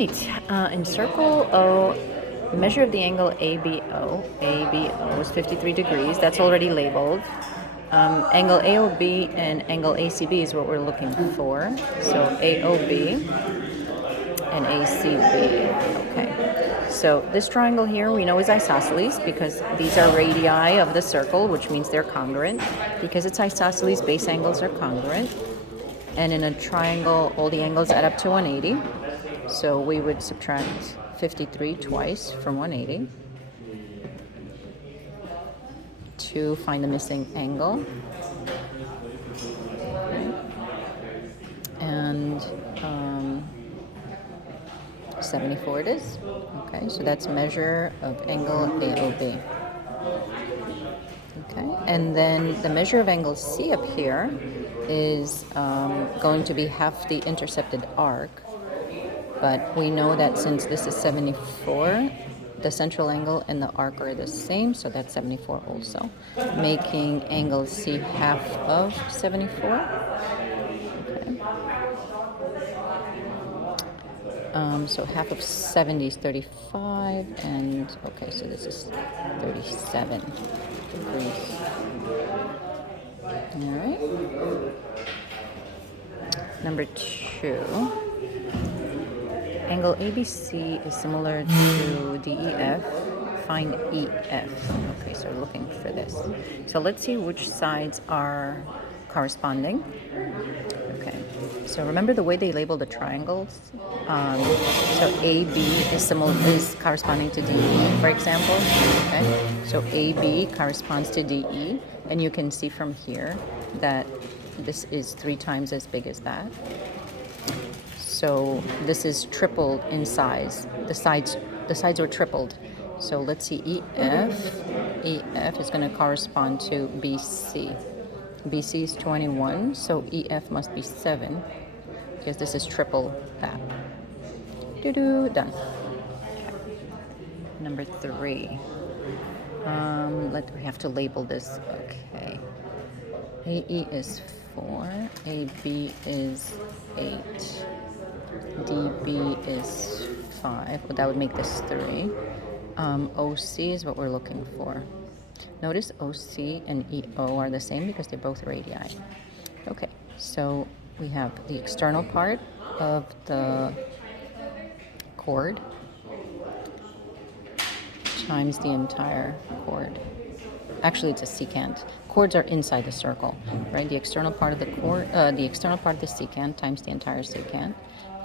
right, in circle O, measure of the angle ABO. ABO is 53 degrees. That's already labeled. Angle AOB and angle ACB is what we're looking for. So AOB and ACB. Okay. So this triangle here we know is isosceles because these are radii of the circle, which means they're congruent. Because it's isosceles, base angles are congruent. And in a triangle, all the angles add up to 180. So we would subtract 53 twice from 180 to find the missing angle. Okay. And 74 it is. Okay, so that's measure of angle AOB. Okay, and then the measure of angle C up here is going to be half the intercepted arc. But we know that since this is 74, the central angle and the arc are the same, so that's 74 also, making angle C half of 74. Okay. So half of 70 is 35, and okay, so this is 37 degrees. All right. Number 2. Angle ABC is similar to DEF. Find EF. Okay, so we're looking for this. So let's see which sides are corresponding. Okay, so remember the way they label the triangles? So AB is corresponding to DE, for example. Okay, so AB corresponds to DE, and you can see from here that this is 3 times as big as that. So this is tripled in size. The sides are tripled. So let's see, EF. EF is going to correspond to BC. BC is 21, so EF must be 7, because this is triple that. Done. Number 3. We have to label this. Okay. AE is 4. AB is 8. DB is 5. Well, that would make this 3. OC is what we're looking for. Notice OC and EO are the same because they're both radii. Okay, so we have the external part of the chord times the entire chord. Actually, it's a secant. Chords are inside the circle, right? The external part of the chord, the external part of the secant times the entire secant.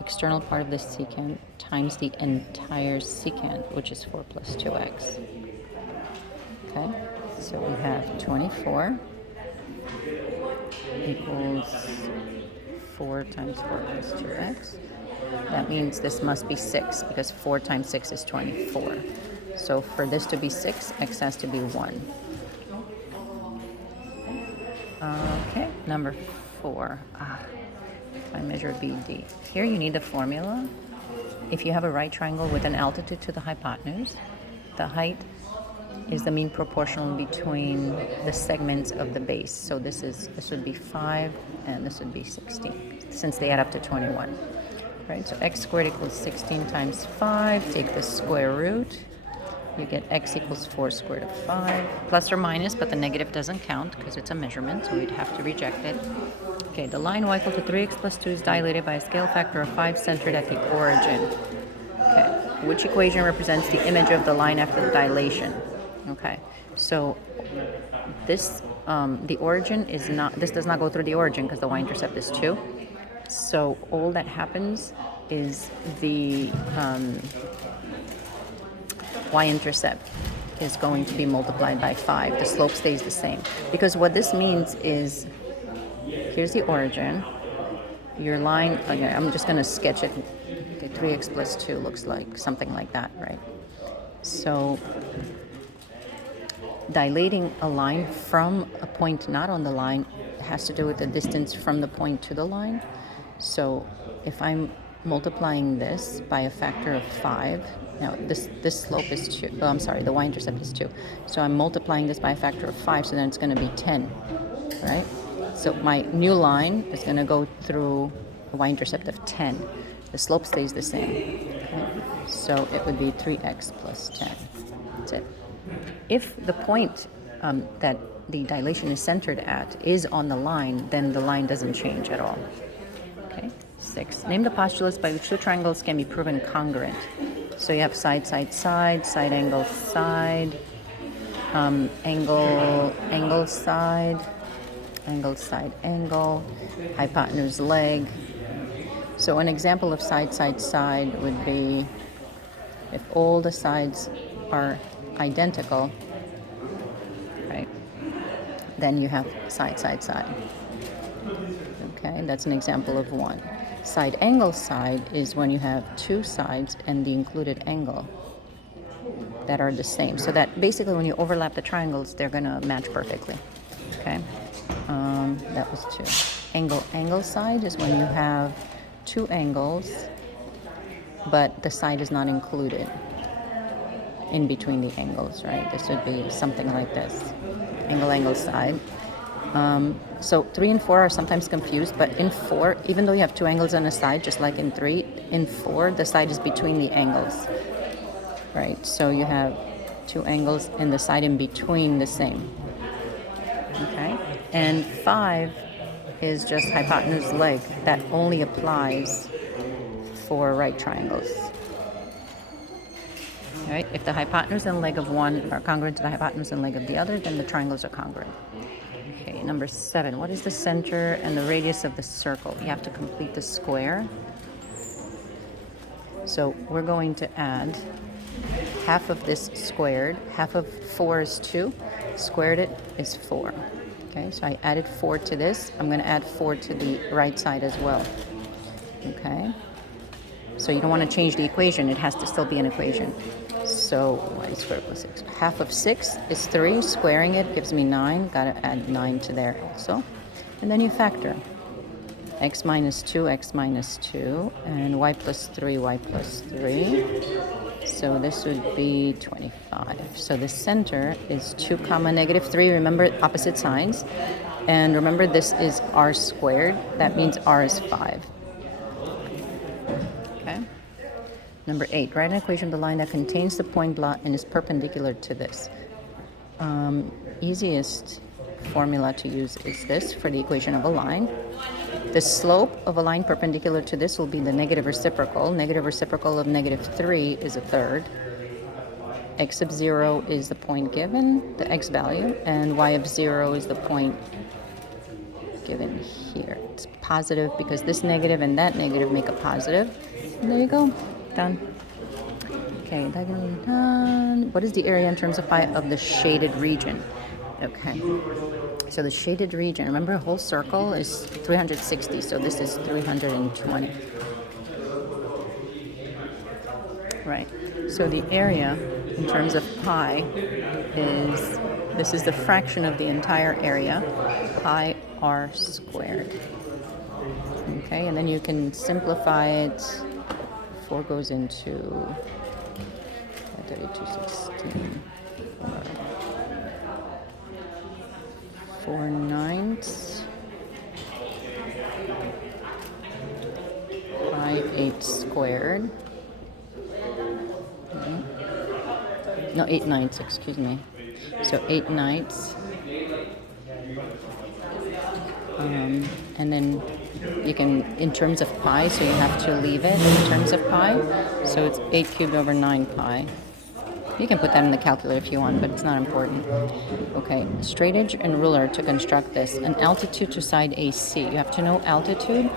External part of the secant times the entire secant, which is 4 plus 2x. Okay, so we have 24 equals 4 times 4 plus 2x. That means this must be 6 because 4 times 6 is 24. So for this to be 6, x has to be 1. Okay, number 4. I measure BD. Here you need the formula. If you have a right triangle with an altitude to the hypotenuse, the height is the mean proportional between the segments of the base. So this would be 5 and this would be 16 since they add up to 21. Right? So x squared equals 16 times 5. Take the square root. You get x equals 4 squared of 5, plus or minus, but the negative doesn't count because it's a measurement, so we'd have to reject it. Okay, the line y equal to 3x plus 2 is dilated by a scale factor of 5 centered at the origin. Okay, which equation represents the image of the line after the dilation? Okay, so this, the origin is not, this does not go through the origin because the y-intercept is 2. So all that happens is the y-intercept is going to be multiplied by 5. The slope stays the same. Because what this means is, here's the origin. Your line, okay, I'm just going to sketch it. Okay, 3x plus 2 looks like something like that, right? So dilating a line from a point not on the line has to do with the distance from the point to the line. So if I'm multiplying this by a factor of 5, now this slope is 2, oh, I'm sorry, the y-intercept is 2. So I'm multiplying this by a factor of 5, so then it's going to be 10, right? So my new line is going to go through a y-intercept of 10. The slope stays the same. So it would be 3x plus 10. That's it. If the point that the dilation is centered at is on the line, then the line doesn't change at all. Okay. 6. Name the postulates by which two triangles can be proven congruent. So you have side, side, side, side angle, side, angle, side, angle, side, angle, hypotenuse, leg. So an example of side, side, side would be if all the sides are identical, right? Then you have side, side, side. Okay, that's an example of one. Side angle side is when you have two sides and the included angle that are the same. So that basically when you overlap the triangles, they're gonna match perfectly. Okay, that was 2. Angle side is when you have two angles, but the side is not included in between the angles, right? This would be something like this. Angle side. So 3 and 4 are sometimes confused, but in 4, even though you have two angles on a side, just like in 3, in 4, the side is between the angles, right? So you have two angles and the side in between the same, okay? And 5 is just hypotenuse leg. That only applies for right triangles. Right? If the hypotenuse and leg of one are congruent to the hypotenuse and leg of the other, then the triangles are congruent. Okay, number 7. What is the center and the radius of the circle? You have to complete the square. So we're going to add half of this squared. Half of 4 is 2. Squared it is 4. Okay, so I added 4 to this. I'm going to add 4 to the right side as well. Okay. So you don't want to change the equation. It has to still be an equation. So y squared plus 6. Half of 6 is 3. Squaring it gives me 9. Got to add 9 to there also. And then you factor. X minus 2, x minus 2. And y plus 3, y plus 3. So this would be 25. So the center is 2 comma negative 3. Remember opposite signs. And remember this is r squared. That means r is 5. Okay. Number 8, write an equation of the line that contains the point blot and is perpendicular to this. Easiest formula to use is this for the equation of a line. The slope of a line perpendicular to this will be the negative reciprocal. Negative reciprocal of negative 3 is a third. X of 0 is the point given, the x value, and y of 0 is the point given here. It's positive because this negative and that negative make a positive. And there you go. Done. Okay, done. What is the area in terms of pi of the shaded region? Okay. So the shaded region, remember a whole circle is 360, so this is 320. Right. So the area in terms of pi is, this is the fraction of the entire area, pi r squared. Okay, and then you can simplify it. 4 goes into 3216. 4 ninths. Pi 8 squared. No, 8 ninths, excuse me. So 8 ninths. And then you can, in terms of pi, so you have to leave it in terms of pi. So it's 8 cubed over 9 pi. You can put that in the calculator if you want, but it's not important. Okay, straight edge and ruler to construct this. An altitude to side AC. You have to know altitude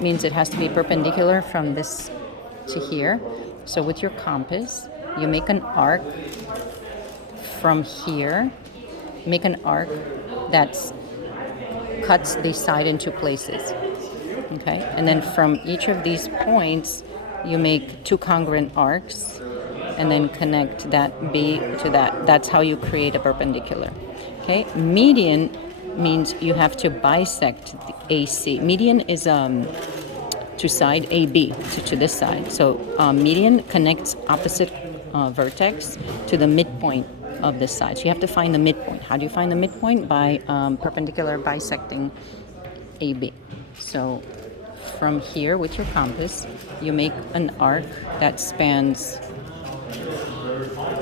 means it has to be perpendicular from this to here. So with your compass, you make an arc from here. Make an arc that's cuts the side in 2 places. Okay, and then from each of these points, you make 2 congruent arcs, and then connect that B to that. That's how you create a perpendicular. Okay, median means you have to bisect the AC. Median is to side AB, to this side. So median connects opposite vertex to the midpoint of this side. So you have to find the midpoint. How do you find the midpoint? By perpendicular bisecting AB. So from here with your compass, you make an arc that spans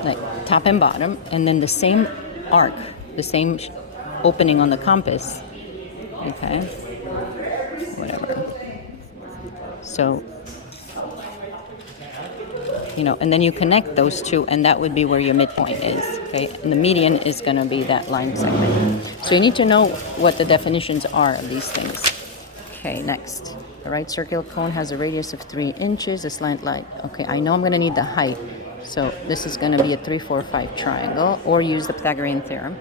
like top and bottom, and then the same arc, the same opening on the compass, okay, whatever. So, and then you connect those two, and that would be where your midpoint is, okay? And the median is going to be that line segment. So you need to know what the definitions are of these things. Okay, next. The right circular cone has a radius of 3 inches, a slant line. Okay, I know I'm going to need the height. So this is going to be a 3, 4, 5 triangle, or use the Pythagorean theorem.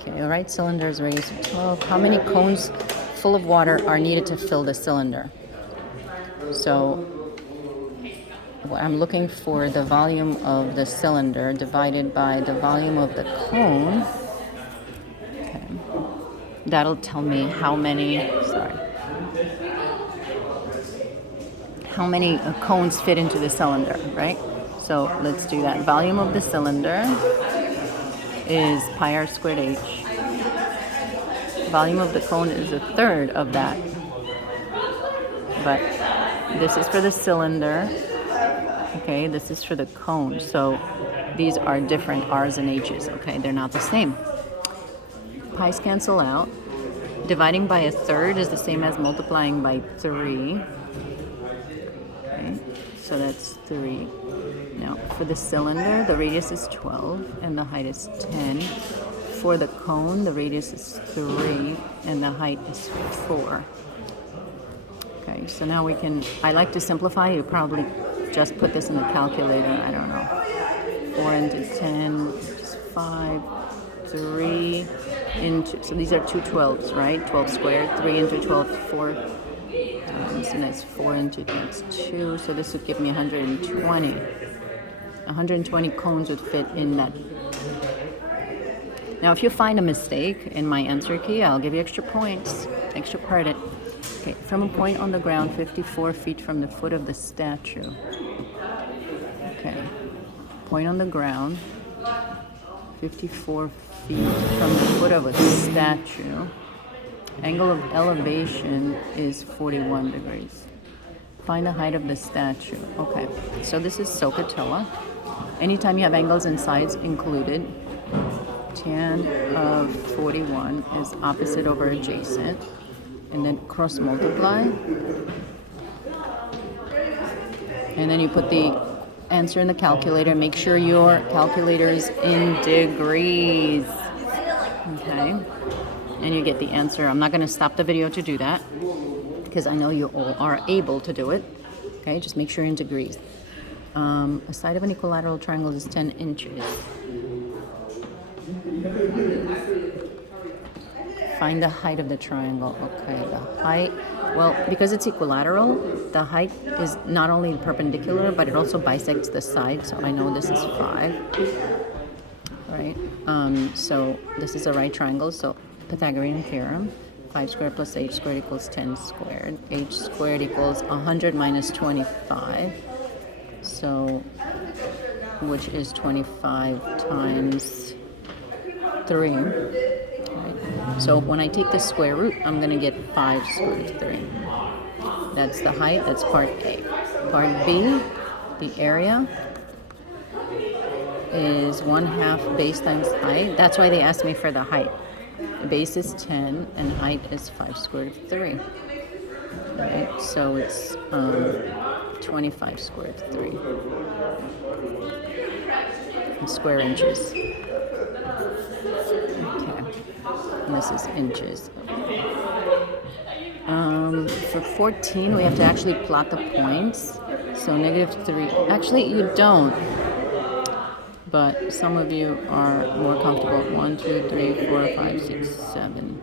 Okay, a right cylinder is a radius of 12. How many cones full of water are needed to fill the cylinder? So I'm looking for the volume of the cylinder divided by the volume of the cone. Okay. That'll tell me how many cones fit into the cylinder, right? So let's do that. Volume of the cylinder is pi r squared h. Volume of the cone is a third of that. But this is for the cylinder. Okay, this is for the cone. So these are different R's and H's. Okay, they're not the same. Pi's cancel out. Dividing by a third is the same as multiplying by 3. Okay, so that's 3. Now, for the cylinder, the radius is 12 and the height is 10. For the cone, the radius is 3 and the height is 4. Okay, so now I like to simplify. You probably just put this in the calculator. I don't know. 4 into 10 is 5. 3 into, so these are two 12s, right? 12 squared. 3 into 12 is 4 times, and that's 4 into 2. So this would give me 120. 120 cones would fit in that. Now, if you find a mistake in my answer key, I'll give you extra points, extra credit. Okay, from a point on the ground, 54 feet from the foot of the statue. Okay, point on the ground, 54 feet from the foot of a statue. Angle of elevation is 41 degrees. Find the height of the statue. Okay, so this is SOHCAHTOA. Anytime you have angles and sides included, tan of 41 is opposite over adjacent, and then cross multiply, and then you put the answer in the calculator. Make sure your calculator is in degrees, okay, and you get the answer. I'm not going to stop the video to do that because I know you all are able to do it. Okay, just make sure you're in degrees. A side of an equilateral triangle is 10 inches. Find the height of the triangle. Okay, the height, well, because it's equilateral, the height is not only perpendicular, but it also bisects the side, so I know this is 5, right? So this is a right triangle, so Pythagorean theorem, 5 squared plus h squared equals 10 squared. H squared equals 100 minus 25, so, which is 25 times 3. So when I take the square root, I'm going to get 5 square root of 3. That's the height. That's part A. Part B, the area is 1/2 base times height. That's why they asked me for the height. The base is 10 and height is 5 square root of 3. Right? So it's 25 square root of 3 square inches. And this is inches. For 14, we have to actually plot the points. So -3. Actually, you don't. But some of you are more comfortable. 1, 2, 3, 4, 5, 6, 7.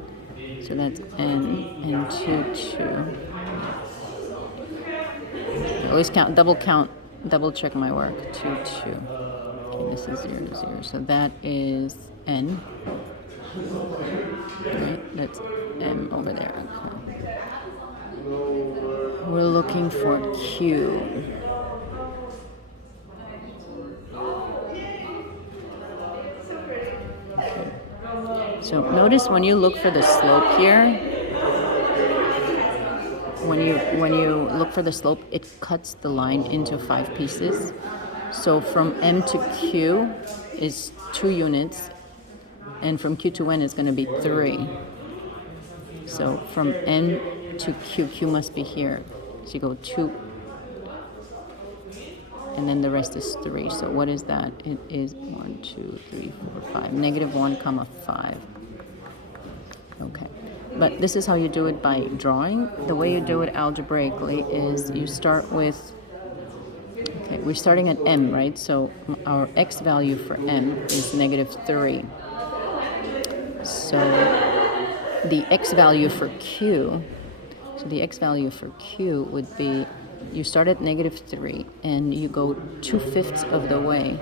So that's n and 2, 2. I always double check my work. 2, 2. Okay, this is 0 to 0. So that is n. Right, that's M over there. Okay. We're looking for Q. Okay. So notice when you look for the slope here, when you look for the slope, it cuts the line into 5 pieces. So from M to Q is 2 units, and from Q to N is going to be 3. So from N to Q, Q must be here. So you go 2, and then the rest is 3. So what is that? It is 1, 2, 3, 4, 5. -1, comma 5. Okay. But this is how you do it by drawing. The way you do it algebraically is you start with, okay, we're starting at M, right? So our x value for M is -3. So the x value for Q, would be, you start at -3 and you go 2/5 of the way,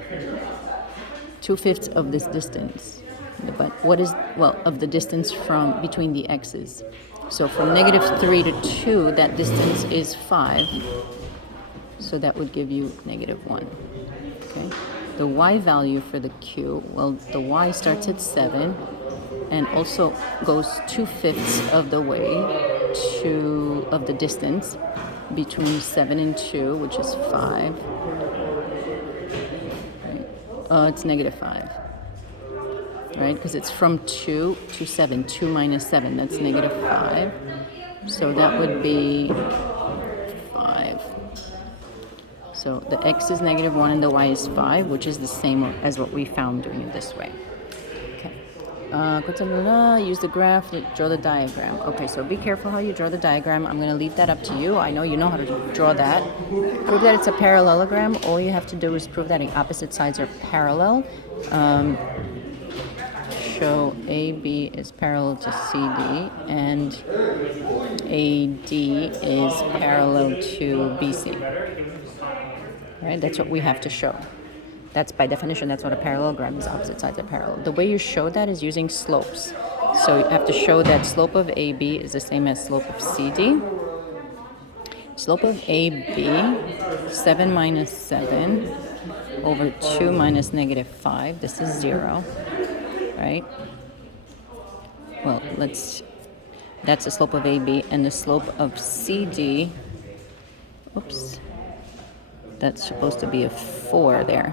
2/5 of this distance. But what is, well, of the distance from between the x's. So from -3 to 2, that distance is 5. So that would give you -1. Okay. The y value for the Q, well, the y starts at 7 and also goes 2/5 of the way of the distance between 7 and 2, which is 5. Right. It's -5. Right, because it's from 2 to 7. 2 minus 7, that's -5. So that would be 5. So the x is -1 and the y is 5, which is the same as what we found doing it this way. Okay. Use the graph, draw the diagram. Okay, so be careful how you draw the diagram. I'm going to leave that up to you. I know you know how to draw that. Prove that it's a parallelogram. All you have to do is prove that the opposite sides are parallel. Show AB is parallel to CD and AD is parallel to BC. Right? That's what we have to show. That's by definition, that's what a parallelogram is. Opposite sides are parallel. The way you show that is using slopes. So you have to show that slope of AB is the same as slope of CD. Slope of AB, 7 minus 7 over 2 minus -5. This is 0. Right? Well, that's the slope of AB, and the slope of CD, oops, that's supposed to be a 4 there.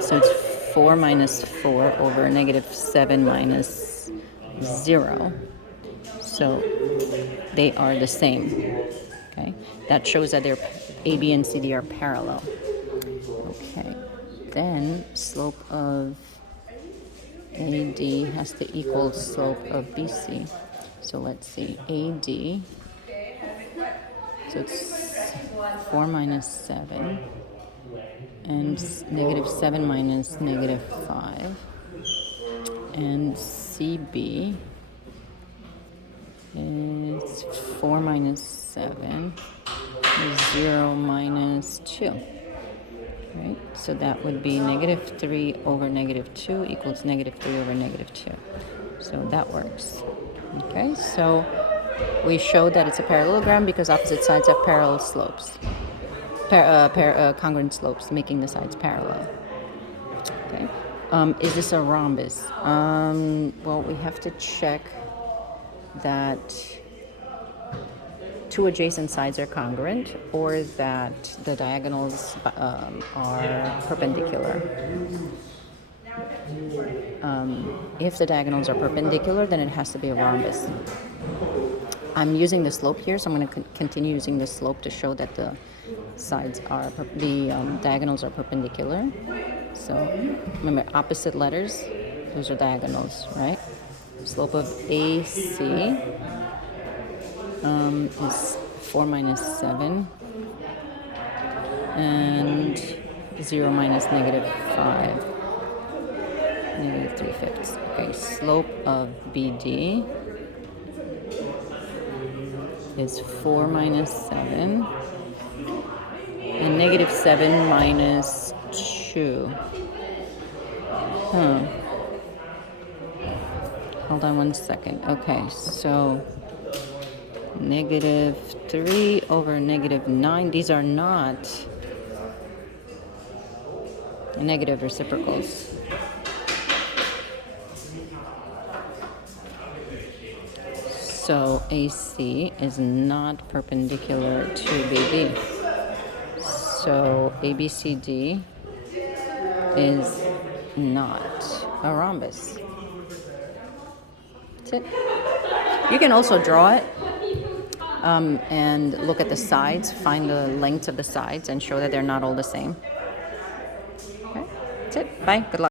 So it's 4 minus 4 over -7 minus 0. So they are the same. Okay? That shows that they're AB and CD are parallel. Okay. Then slope of AD has to equal slope of BC. So let's see, AD, so it's 4 minus 7, and -7 minus -5, and CB is 4 minus 7, is 0 minus 2. Right? So that would be -3 over -2 equals -3 over -2. So that works. Okay, so we showed that it's a parallelogram because opposite sides have parallel slopes. Congruent slopes, making the sides parallel. Okay. Is this a rhombus? Well, we have to check that 2 adjacent sides are congruent, or that the diagonals are perpendicular. If the diagonals are perpendicular, then it has to be a rhombus. I'm using the slope here, so I'm going to continue using the slope to show that the sides are diagonals are perpendicular. So remember, opposite letters, those are diagonals, right? Slope of AC is 4 minus 7 and 0 minus -5, -3/5. Okay, slope of BD is 4 minus 7 and -7 minus 2. Hold on one second. Okay, so -3 over -9. These are not negative reciprocals. So AC is not perpendicular to BD. So ABCD is not a rhombus. That's it. You can also draw it and look at the sides, find the lengths of the sides, and show that they're not all the same. Okay, that's it. Bye. Good luck.